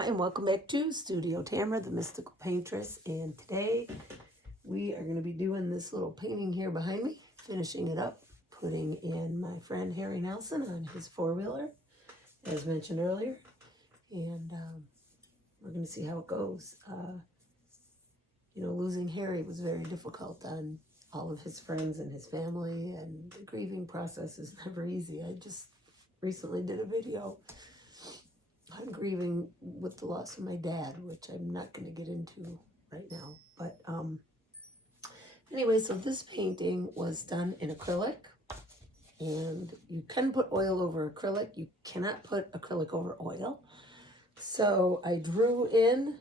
Hi and welcome back to Studio Tamera, the Mystical Paintress, and today we are going to be doing this little painting here behind me, finishing it up, putting in my friend Harry Nelson on his four-wheeler, as mentioned earlier, and we're going to see how it goes. Losing Harry was very difficult on all of his friends and his family, and the grieving process is never easy. I just recently did a video I'm grieving with the loss of my dad, which I'm not going to get into right now. But anyway, so this painting was done in acrylic. And you can put oil over acrylic. You cannot put acrylic over oil. So I drew in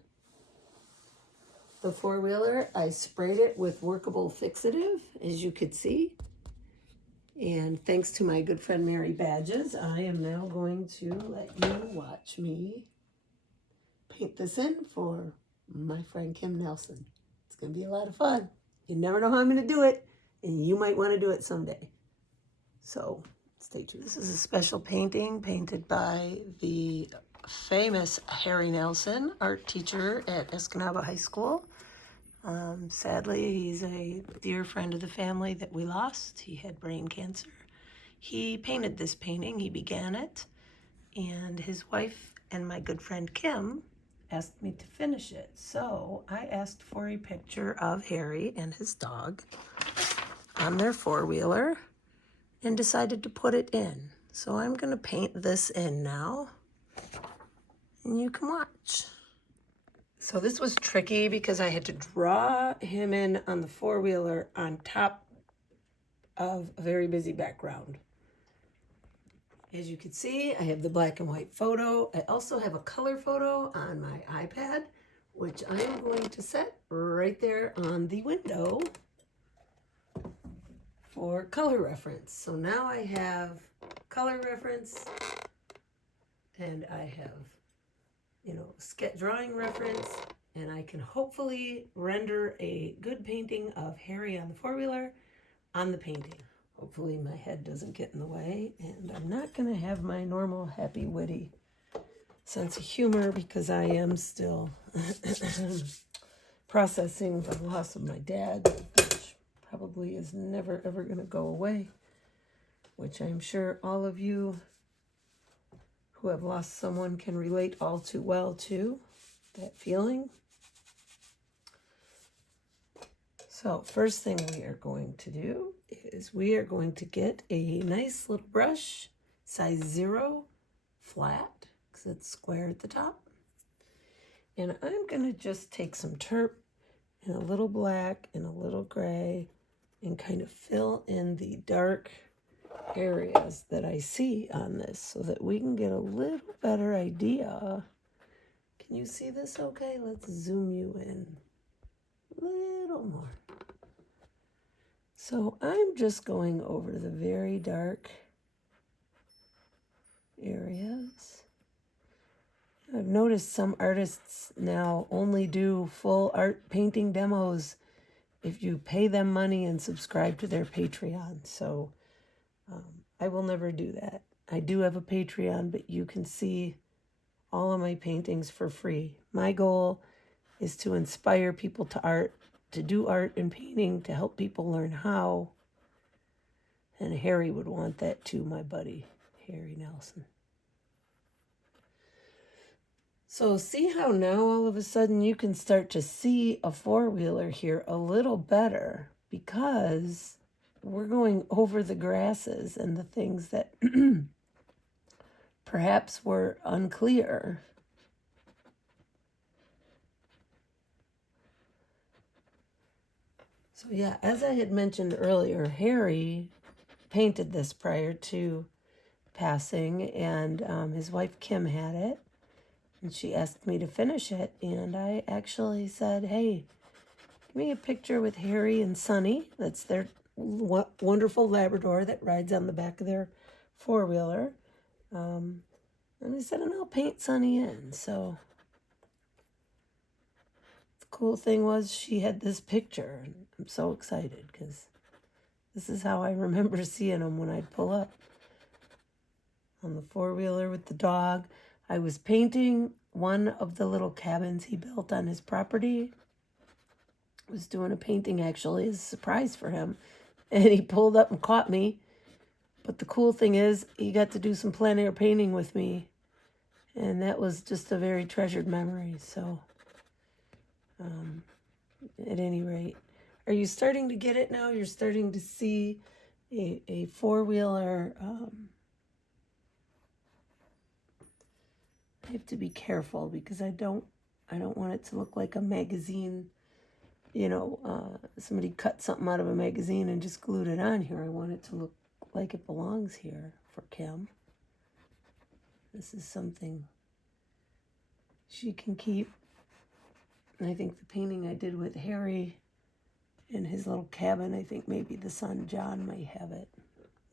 the four-wheeler. I sprayed it with workable fixative, as you could see. And thanks to my good friend Mary Badges, I am now going to let you watch me paint this in for my friend Kim Nelson. It's going to be a lot of fun. You never know how I'm going to do it, and you might want to do it someday. So stay tuned. This is a special painting painted by the famous Harry Nelson, art teacher at Escanaba High School. Sadly, he's a dear friend of the family that we lost. He had brain cancer. He painted this painting. He began it, and his wife and my good friend Kim asked me to finish it. So I asked for a picture of Harry and his dog on their four-wheeler and decided to put it in. So I'm going to paint this in now, and you can watch. So this was tricky because I had to draw him in on the four-wheeler on top of a very busy background. As you can see, I have the black and white photo. I also have a color photo on my iPad, which I am going to set right there on the window for color reference. So now I have color reference, and I have sketch drawing reference, and I can hopefully render a good painting of Harry on the four-wheeler on the painting. Hopefully my head doesn't get in the way, and I'm not going to have my normal happy, witty sense of humor because I am still processing the loss of my dad, which probably is never, ever going to go away, which I'm sure all of you who have lost someone can relate all too well to, that feeling. So first thing we are going to do is we are going to get a nice little brush, size 0, flat, because it's square at the top. And I'm going to just take some terp and a little black and a little gray and kind of fill in the dark areas that I see on this so that we can get a little better idea. Can you see this okay? Let's zoom you in a little more. So I'm just going over the very dark areas. I've noticed some artists now only do full art painting demos if you pay them money and subscribe to their Patreon. So I will never do that. I do have a Patreon, but you can see all of my paintings for free. My goal is to inspire people to do art and painting, to help people learn how. And Harry would want that too, my buddy, Harry Nelson. So see how now all of a sudden you can start to see a four-wheeler here a little better because we're going over the grasses and the things that perhaps were unclear. So yeah, as I had mentioned earlier, Harry painted this prior to passing, and his wife Kim had it, and she asked me to finish it, and I actually said, hey, give me a picture with Harry and Sunny. That's their wonderful Labrador that rides on the back of their four-wheeler. And I said, and I'll paint Sunny in. So the cool thing was she had this picture. And I'm so excited because this is how I remember seeing him when I'd pull up on the four-wheeler with the dog. I was painting one of the little cabins he built on his property. Was doing a painting actually as a surprise for him. And he pulled up and caught me. But the cool thing is he got to do some plein air painting with me. And that was just a very treasured memory. So, at any rate, are you starting to get it now? You're starting to see a four-wheeler. I have to be careful because I don't want it to look like a magazine. Somebody cut something out of a magazine and just glued it on here. I want it to look like it belongs here for Kim. This is something she can keep. And I think the painting I did with Harry in his little cabin, I think maybe the son John might have it.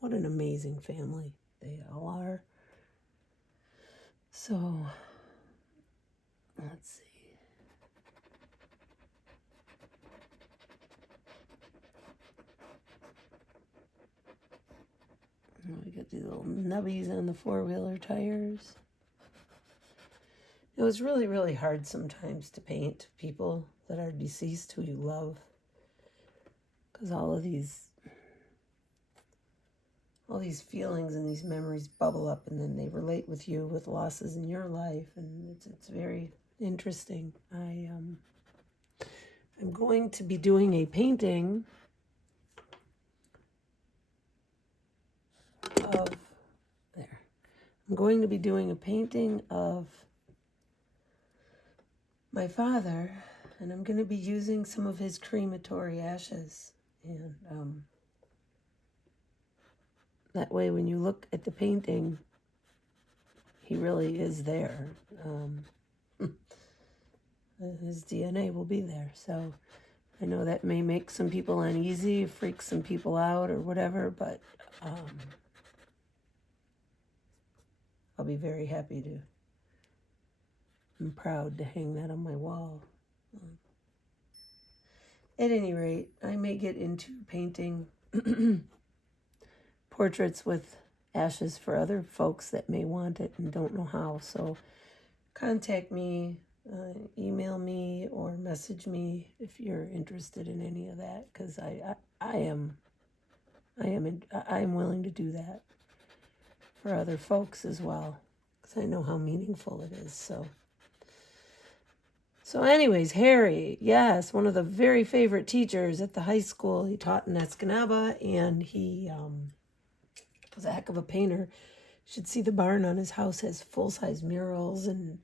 What an amazing family they all are. So, let's see. We got these little nubbies on the four-wheeler tires. It was really, really hard sometimes to paint people that are deceased who you love. Because all these feelings and these memories bubble up and then they relate with you with losses in your life. And it's very interesting. I'm going to be doing a painting of, there. I'm going to be doing a painting of my father, and I'm going to be using some of his crematory ashes. And that way when you look at the painting, he really is there. His DNA will be there. So I know that may make some people uneasy, freak some people out or whatever, but I'll be very happy to. I'm proud to hang that on my wall. At any rate, I may get into painting portraits with ashes for other folks that may want it and don't know how. So contact me, email me, or message me if you're interested in any of that, because I'm willing to do that for other folks as well, because I know how meaningful it is. So anyways, Harry, yes, one of the very favorite teachers at the high school. He taught in Escanaba, and he was a heck of a painter. You should see the barn on his house has full-size murals and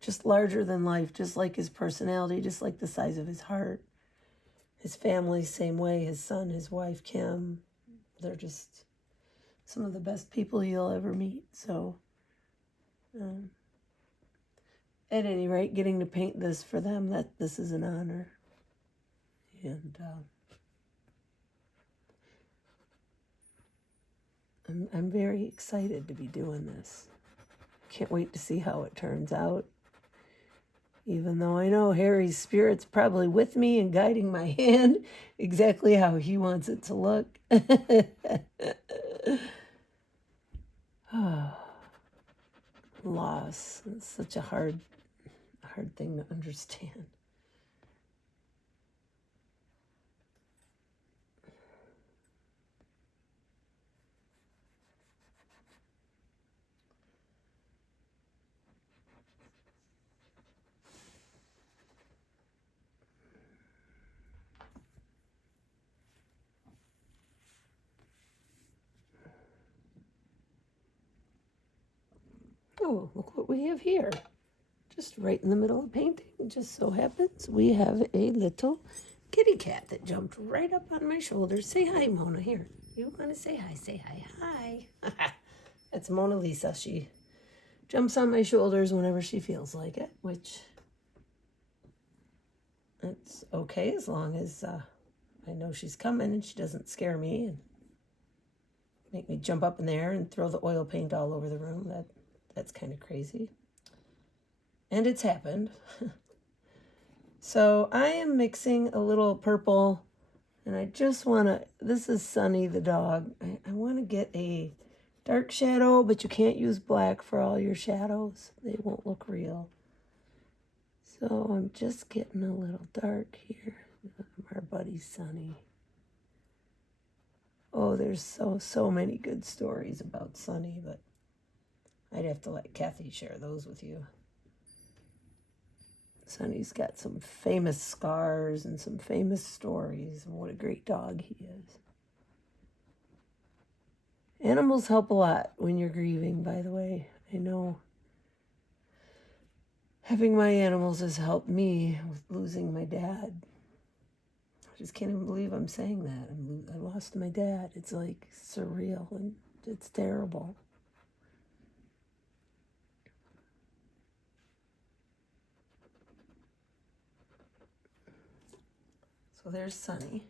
just larger than life, just like his personality, just like the size of his heart. His family, same way. His son, his wife, Kim, they're just some of the best people you'll ever meet. So, at any rate, getting to paint this for them, this is an honor. And I'm very excited to be doing this. Can't wait to see how it turns out. Even though I know Harry's spirit's probably with me and guiding my hand exactly how he wants it to look. Oh, loss. It's such a hard thing to understand. Oh, look what we have here. Just right in the middle of painting. It just so happens we have a little kitty cat that jumped right up on my shoulder. Say hi, Mona. Here. You want to say hi? Say hi. Hi. That's Mona Lisa. She jumps on my shoulders whenever she feels like it, which it's okay as long as I know she's coming and she doesn't scare me and make me jump up in the air and throw the oil paint all over the room. That's kind of crazy. And it's happened. So I am mixing a little purple, and I just want to, this is Sunny the dog. I want to get a dark shadow, but you can't use black for all your shadows. They won't look real. So I'm just getting a little dark here. Our buddy Sunny. Oh, there's so many good stories about Sunny, but I'd have to let Kathy share those with you. Sunny's got some famous scars and some famous stories, and what a great dog he is. Animals help a lot when you're grieving, by the way. I know having my animals has helped me with losing my dad. I just can't even believe I'm saying that. I lost my dad. It's like surreal and it's terrible. So there's Sunny.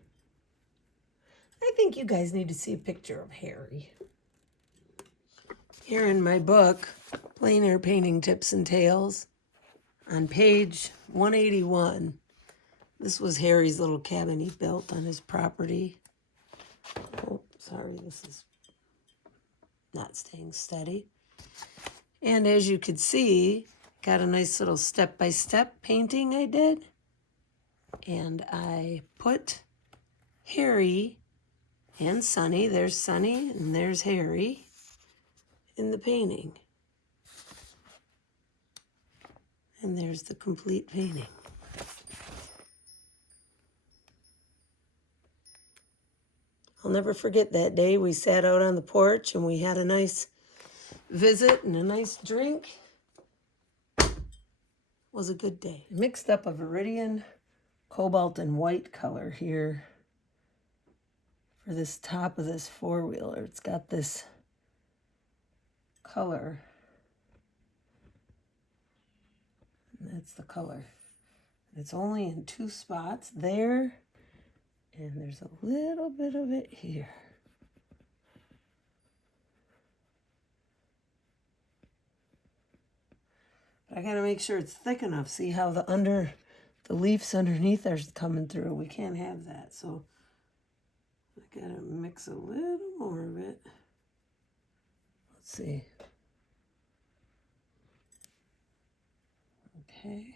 I think you guys need to see a picture of Harry. Here in my book, Plein Air Painting Tips and Tales, on page 181, this was Harry's little cabin he built on his property. Oh, sorry, this is not staying steady. And as you could see, got a nice little step-by-step painting I did. And I put Harry and Sunny, there's Sunny and there's Harry, in the painting. And there's the complete painting. I'll never forget that day we sat out on the porch and we had a nice visit and a nice drink. It was a good day. I mixed up a Viridian cobalt and white color here for this top of this four-wheeler. It's got this color. And that's the color. It's only in two spots there, and there's a little bit of it here. But I gotta make sure it's thick enough. See how the leaves underneath are coming through. We can't have that, so I gotta mix a little more of it. Let's see. Okay.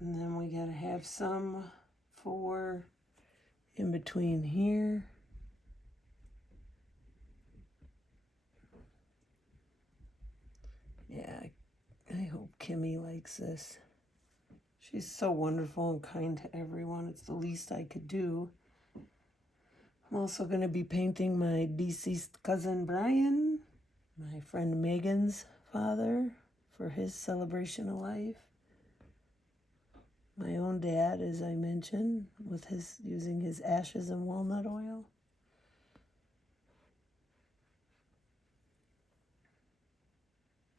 And then we gotta have some for in between here. Yeah, I hope Kimmy likes this. She's so wonderful and kind to everyone. It's the least I could do. I'm also going to be painting my deceased cousin Brian, my friend Megan's father, for his celebration of life. My own dad, as I mentioned, with using his ashes and walnut oil.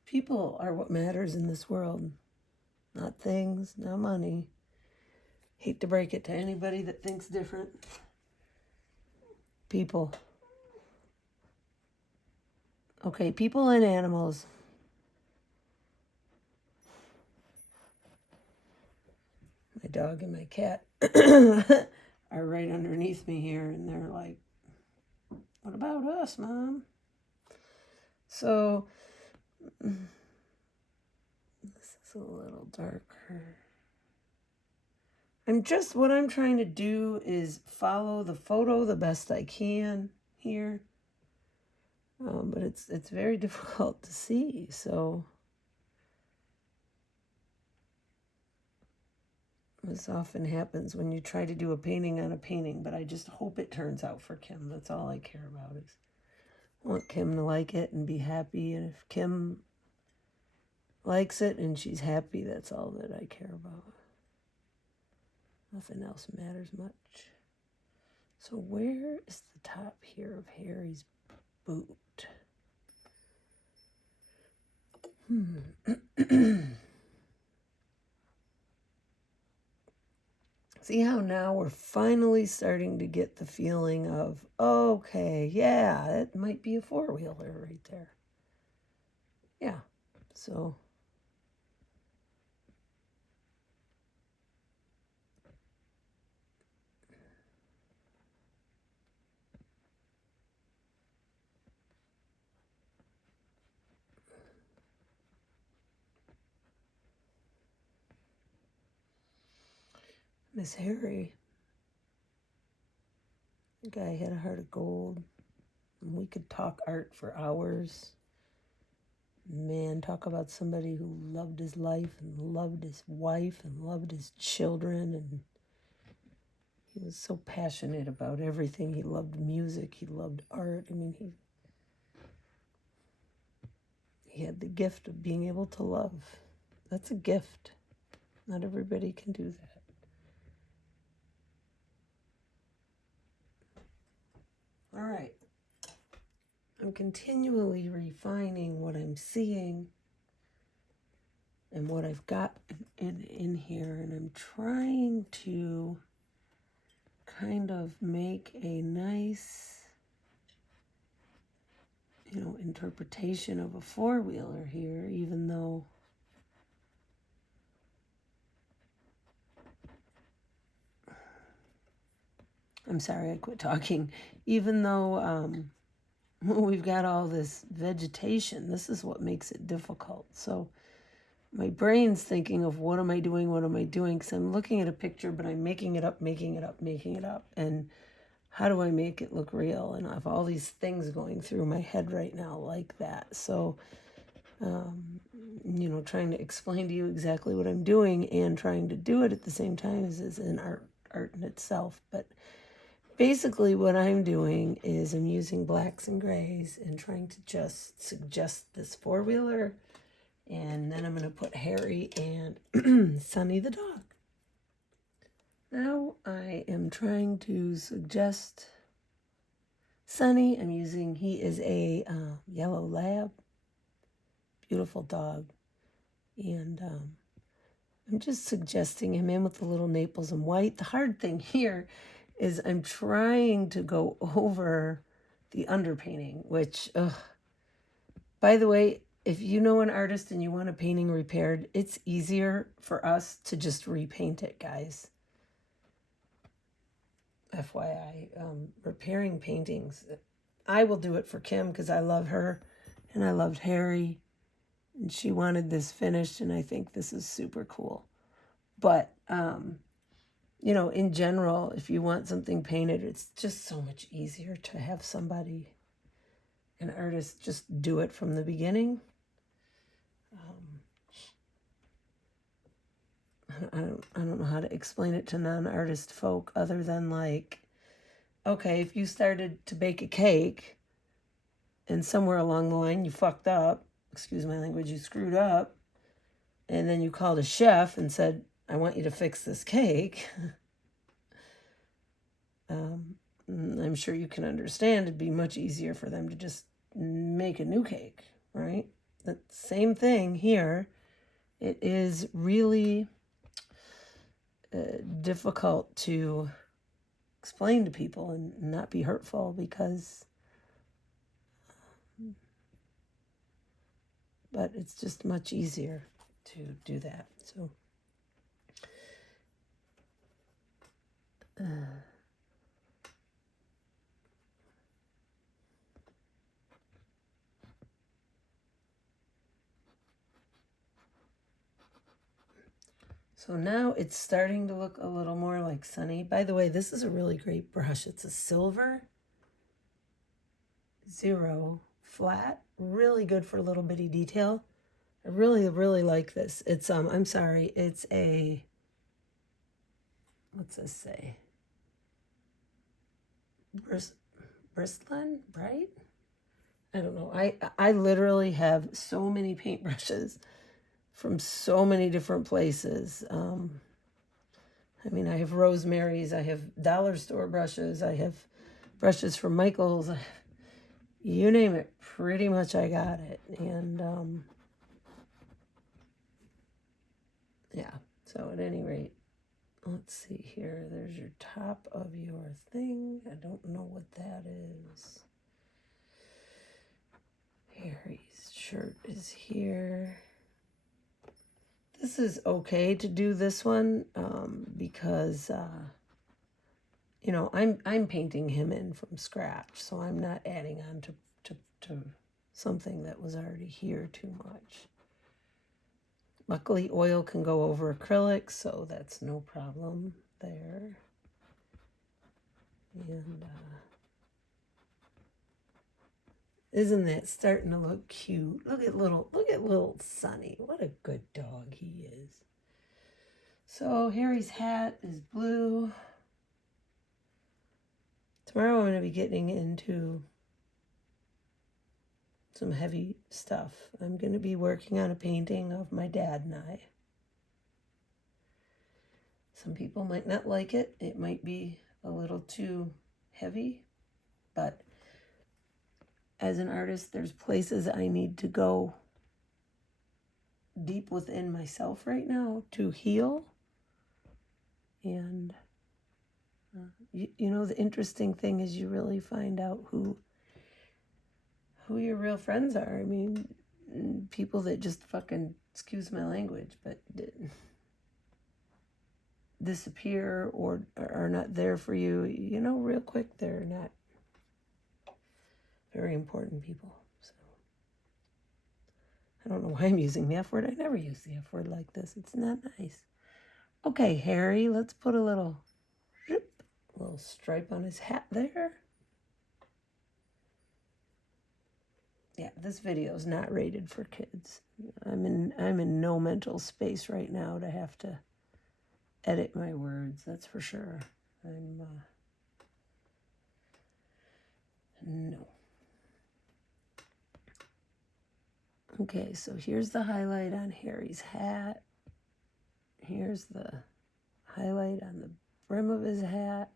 People are what matters in this world. Not things, not money. Hate to break it to anybody that thinks different. People. Okay, people and animals. My dog and my cat are right underneath me here, and they're like, what about us, Mom? So, this is a little darker. What I'm trying to do is follow the photo the best I can here. But it's very difficult to see, so this often happens when you try to do a painting on a painting, but I just hope it turns out for Kim. That's all I care about. Is I want Kim to like it and be happy, and if Kim likes it and she's happy, that's all that I care about. Nothing else matters much. So where is the top here of Harry's boot? See how now we're finally starting to get the feeling of, okay, yeah, that might be a four-wheeler right there. Yeah, so Miss Harry. The guy had a heart of gold. And we could talk art for hours. Man, talk about somebody who loved his life and loved his wife and loved his children, and he was so passionate about everything. He loved music, he loved art. I mean, he had the gift of being able to love. That's a gift. Not everybody can do that. All right. I'm continually refining what I'm seeing and what I've got in here, and I'm trying to kind of make a nice, interpretation of a four-wheeler here, even though I'm sorry, I quit talking. Even though we've got all this vegetation, this is what makes it difficult. So my brain's thinking of what am I doing? Because I'm looking at a picture, but I'm making it up. And how do I make it look real? And I have all these things going through my head right now like that. So, trying to explain to you exactly what I'm doing and trying to do it at the same time is an art in itself. But basically what I'm doing is I'm using blacks and grays and trying to just suggest this four-wheeler. And then I'm going to put Harry and Sunny the dog. Now I am trying to suggest Sunny. He is a yellow lab. Beautiful dog. And I'm just suggesting him in with the little Naples and white. The hard thing here is I'm trying to go over the underpainting, which, by the way, if you know an artist and you want a painting repaired, it's easier for us to just repaint it, guys. FYI, repairing paintings. I will do it for Kim because I love her and I loved Harry. And she wanted this finished, and I think this is super cool. But, in general, if you want something painted, it's just so much easier to have somebody, an artist, just do it from the beginning. I don't know how to explain it to non-artist folk other than like, okay, if you started to bake a cake and somewhere along the line you fucked up, excuse my language, you screwed up, and then you called a chef and said, I want you to fix this cake, I'm sure you can understand it'd be much easier for them to just make a new cake, right? The same thing here. It is really difficult to explain to people and not be hurtful because but it's just much easier to do that. So now it's starting to look a little more like Sunny. By the way, this is a really great brush. It's a silver 0 flat, really good for little bitty detail. I really, really like this. It's I'm sorry, it's a, what's this say? Bristlen, right? I don't know. I literally have so many paintbrushes from so many different places. I mean, I have Rosemary's, I have dollar store brushes, I have brushes from Michael's, you name it, pretty much I got it. And yeah, so at any rate, let's see here. There's your top of your thing. I don't know what that is. Harry's shirt is here. This is okay to do this one because I'm painting him in from scratch, so I'm not adding on to something that was already here too much. Luckily, oil can go over acrylic, so that's no problem. there. And isn't that starting to look cute? Look at little Sonny. What a good dog he is. So Harry's hat is blue. Tomorrow I'm going to be getting into some heavy stuff. I'm going to be working on a painting of my dad and I. Some people might not like it. It might be a little too heavy, but as an artist, there's places I need to go deep within myself right now to heal. And you know, the interesting thing is you really find out who your real friends are. I mean, people that just fucking, excuse my language, but disappear or are not there for you, you know, real quick, they're not very important people. So I don't know why I'm using the F word. I never use the F word like this. It's not nice. Okay, Harry, let's put a little stripe on his hat there. Yeah, this video is not rated for kids. I'm in no mental space right now to have to edit my words, that's for sure. No. Okay, so here's the highlight on Harry's hat. Here's the highlight on the brim of his hat.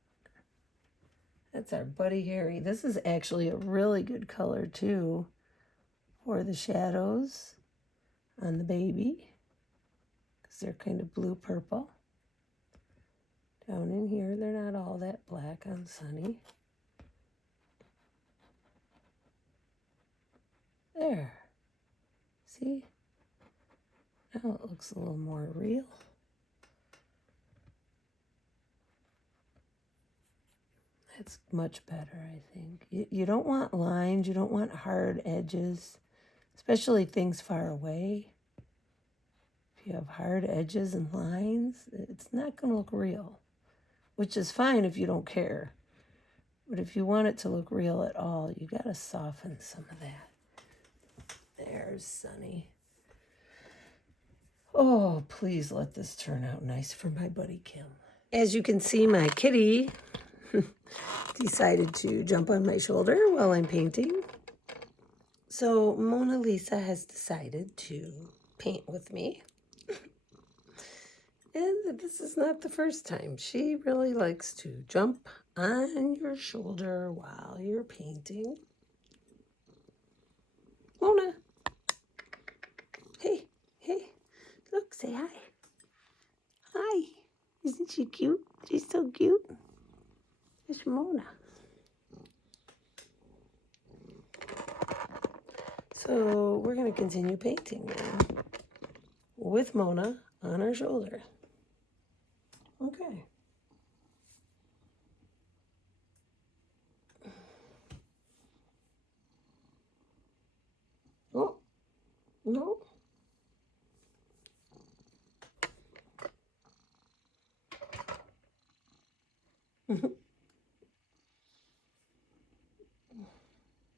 That's our buddy Harry. This is actually a really good color too for the shadows on the baby, because they're kind of blue-purple. Down in here, they're not all that black on Sonny. There. See? Now it looks a little more real. That's much better, I think. You don't want lines, you don't want hard edges, especially things far away. If you have hard edges and lines, it's not going to look real, which is fine if you don't care. But if you want it to look real at all, you got to soften some of that. There's Sonny. Oh, please let this turn out nice for my buddy Kim. As you can see, my kitty decided to jump on my shoulder while I'm painting. So Mona Lisa has decided to paint with me. And this is not the first time. She really likes to jump on your shoulder while you're painting. Mona. Hey, hey. Look, say hi. Hi. Isn't she cute? She's so cute. It's Mona. So we're going to continue painting now with Mona on her shoulder. Okay. Oh, no.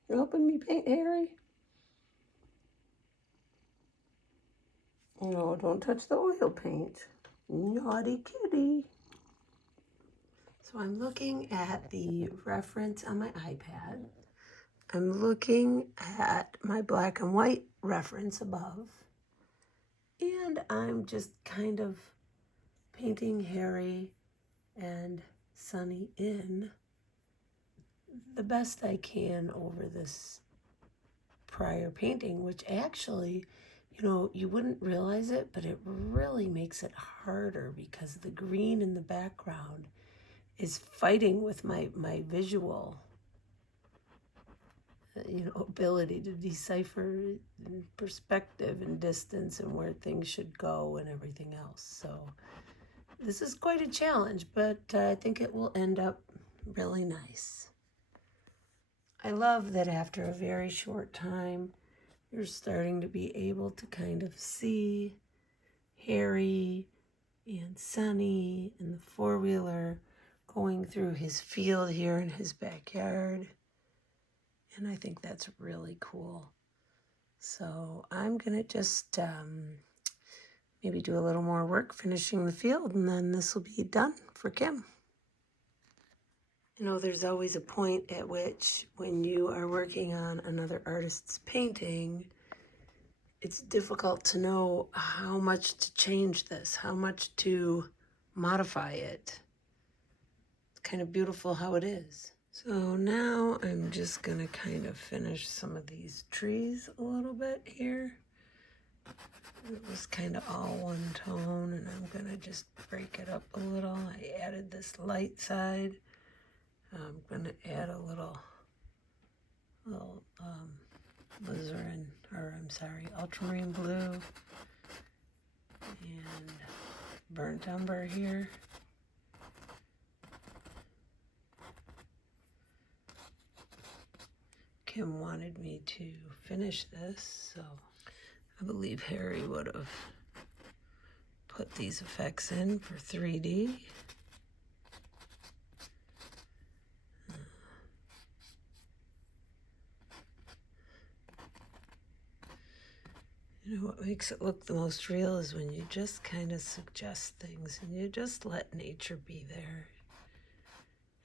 You're helping me paint, Harry? No, don't touch the oil paint. Naughty kitty. So I'm looking at the reference on my iPad. I'm looking at my black and white reference above. And I'm just kind of painting Harry and Sonny in the best I can over this prior painting, which actually, you know, you wouldn't realize it, but it really makes it harder because the green in the background is fighting with my visual, ability to decipher perspective and distance and where things should go and everything else. So this is quite a challenge, but I think it will end up really nice. I love that after a very short time, you're starting to be able to kind of see Harry and sunny, and the four-wheeler going through his field here in his backyard. And I think that's really cool. So I'm gonna just maybe do a little more work finishing the field, and then this will be done for Kim. You know, there's always a point at which when you are working on another artist's painting, it's difficult to know how much to change this, how much to modify it. It's kind of beautiful how it is. So now I'm just gonna kind of finish some of these trees a little bit here. It was kind of all one tone, and I'm gonna just break it up a little. I added this light side. I'm gonna add a little alizarin, or I'm sorry, ultramarine blue and burnt umber here. Kim wanted me to finish this, so I believe Harry would have put these effects in for 3D. You know, what makes it look the most real is when you just kind of suggest things and you just let nature be there.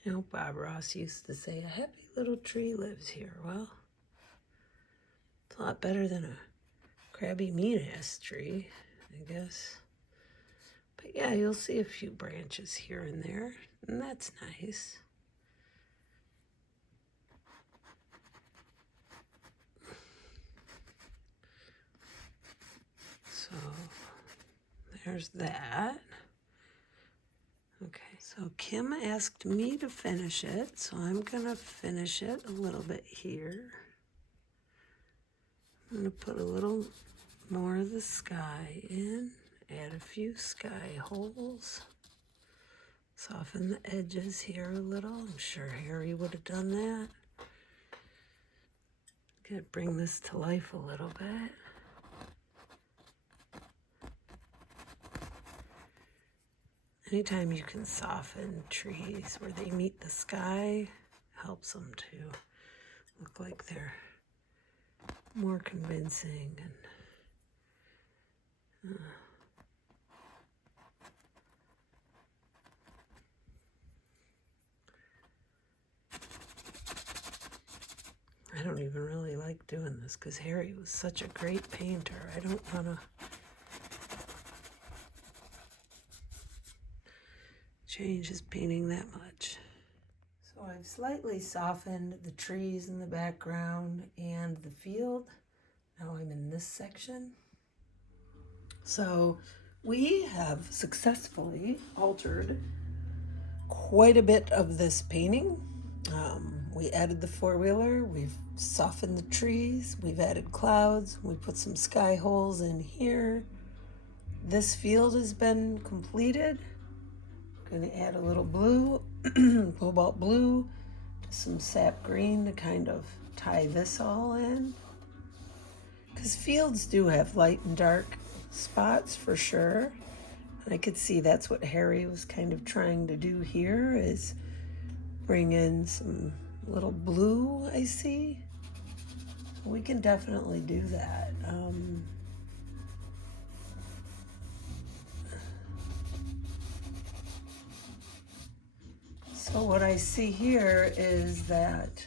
You know, Bob Ross used to say, a happy little tree lives here. Well, it's a lot better than a crabby, mean-ass tree, I guess. But yeah, you'll see a few branches here and there, and that's nice. So there's that. Okay, so Kim asked me to finish it, so I'm gonna finish it a little bit here. I'm gonna put a little more of the sky in, add a few sky holes, soften the edges here a little. I'm sure Harry would have done that. Gotta bring this to life a little bit. Anytime you can soften trees where they meet the sky, helps them to look like they're more convincing. And I don't even really like doing this because Harry was such a great painter. I don't want to change his painting that much. So I've slightly softened the trees in the background and the field. Now I'm in this section. So we have successfully altered quite a bit of this painting. We added the four-wheeler, we've softened the trees, we've added clouds, we put some sky holes in here. This field has been completed. I'm going to add a little blue, cobalt blue, some sap green to kind of tie this all in. Because fields do have light and dark spots for sure. And I could see that's what Harry was kind of trying to do here, is bring in some little blue, I see. We can definitely do that. So what I see here is that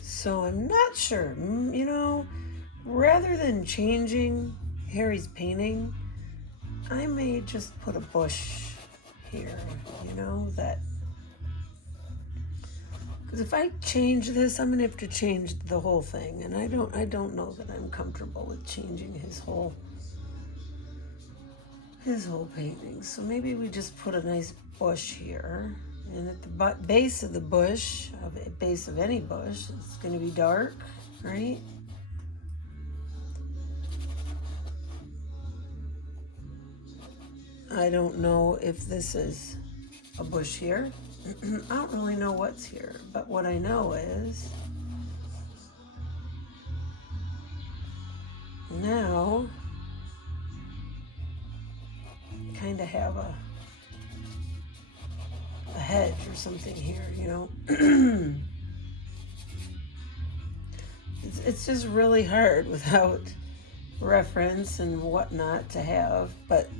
so I'm not sure, you know, rather than changing Harry's painting, I may just put a bush here, you know, that, because if I change this, I'm gonna have to change the whole thing, and I don't know that I'm comfortable with changing his whole painting. So maybe we just put a nice bush here, and at the base of the bush, base of any bush, it's gonna be dark, right? I don't know if this is a bush here. I don't really know what's here, but what I know is Now, kind of have a hedge or something here, you know. It's just really hard without reference and whatnot to have, but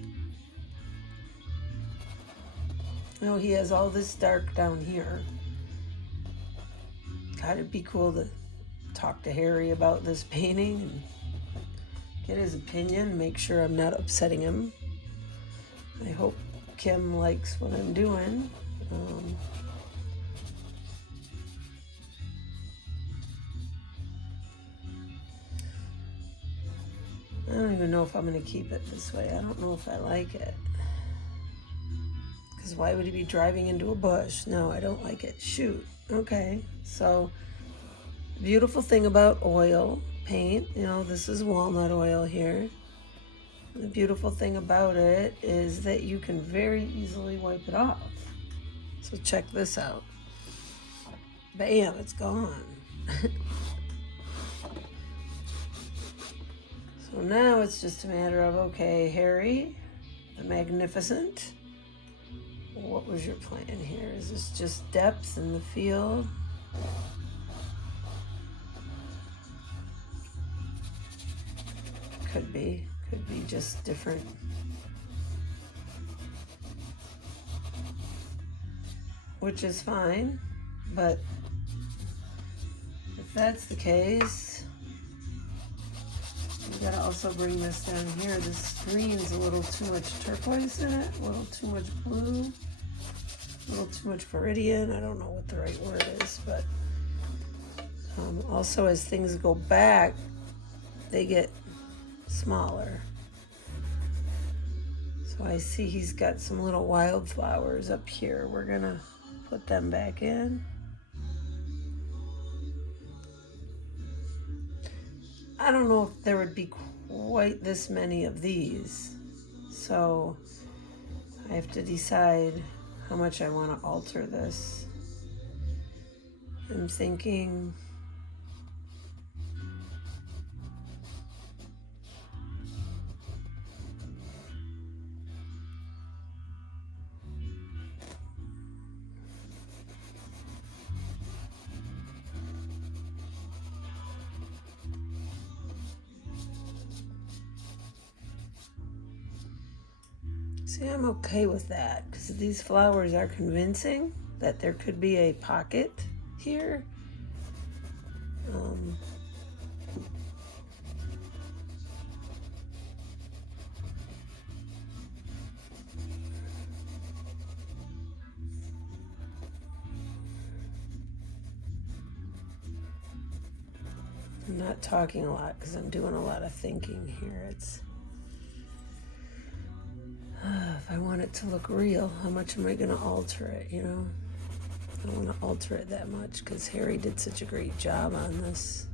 you know, he has all this dark down here. God, it'd be cool to talk to Harry about this painting and get his opinion, make sure I'm not upsetting him. I hope Kim likes what I'm doing. I don't even know if I'm going to keep it this way. I don't know if I like it. Because why would he be driving into a bush? No, I don't like it. Shoot. Okay. So, beautiful thing about oil paint, you know, this is walnut oil here. The beautiful thing about it is that you can very easily wipe it off. So check this out. Bam, it's gone. So now it's just a matter of, okay, Harry, the Magnificent, what was your plan here? Is this just depth in the field? Could be just different. Which is fine, but if that's the case, you gotta also bring this down here. This green's a little too much turquoise in it, a little too much blue, a little too much viridian. I don't know what the right word is, but also as things go back, they get smaller. So I see he's got some little wildflowers up here. We're gonna put them back in. I don't know if there would be quite this many of these, so I have to decide how much I want to alter this. I'm thinking see, I'm okay with that because these flowers are convincing that there could be a pocket here. I'm not talking a lot because I'm doing a lot of thinking here. It's if I want it to look real, how much am I going to alter it, you know? I don't want to alter it that much because Harry did such a great job on this.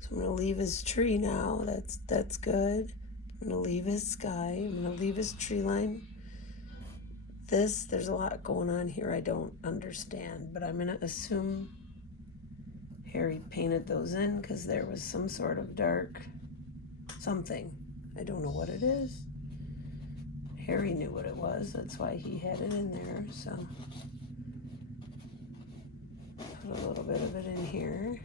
So I'm going to leave his tree now. That's good. I'm going to leave his sky. I'm going to leave his tree line. There's a lot going on here I don't understand, but I'm going to assume Harry painted those in because there was some sort of dark something. I don't know what it is. Harry knew what it was. That's why he had it in there. So put a little bit of it in here.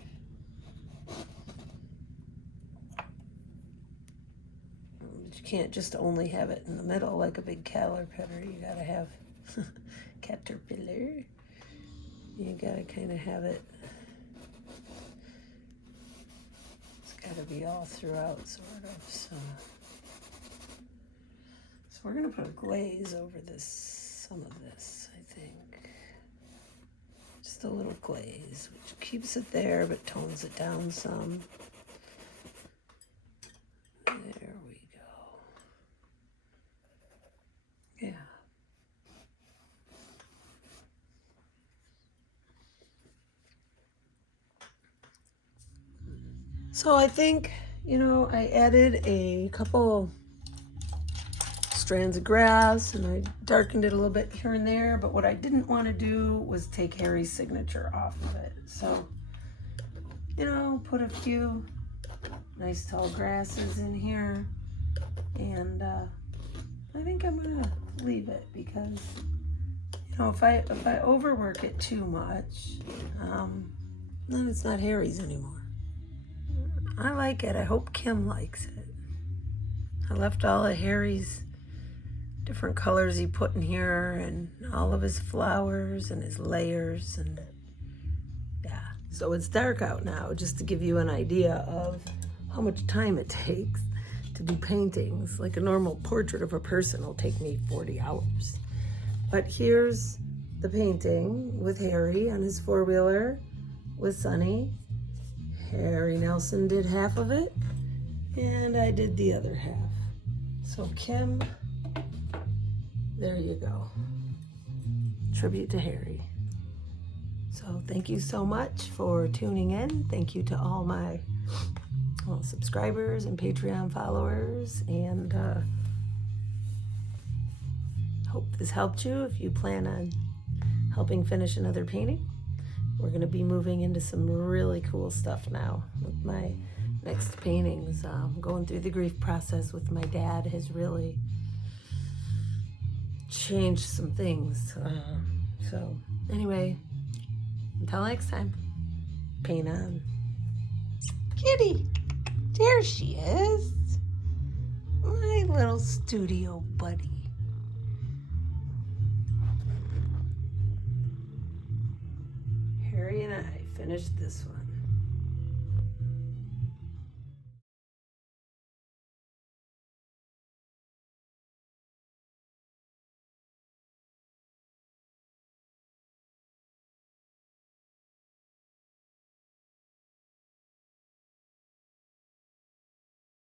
But you can't just only have it in the middle like a big caterpillar. You gotta have caterpillar. You gotta kind of have it. It's gotta be all throughout, sort of. So we're gonna put a glaze over this, some of this, I think. Just a little glaze, which keeps it there but tones it down some. There we go. Yeah. So I think, you know, I added a couple strands of grass and I darkened it a little bit here and there, but what I didn't want to do was take Harry's signature off of it. So you know, put a few nice tall grasses in here. And I think I'm gonna leave it because, you know, if I overwork it too much, then it's not Harry's anymore. I like it. I hope Kim likes it. I left all of Harry's different colors he put in here and all of his flowers and his layers, and yeah. So it's dark out now, just to give you an idea of how much time it takes to do paintings. Like a normal portrait of a person will take me 40 hours. But here's the painting with Harry on his four-wheeler with Sunny. Harry Nelson did half of it, and I did the other half. So Kim, there you go. Tribute to Harry. So thank you so much for tuning in. Thank you to all my subscribers and Patreon followers, and hope this helped you if you plan on helping finish another painting. We're going to be moving into some really cool stuff now with my next paintings. Going through the grief process with my dad has really changed some things. So anyway, until next time, paint on. Kitty, there she is. My little studio buddy. Harry and I finished this one.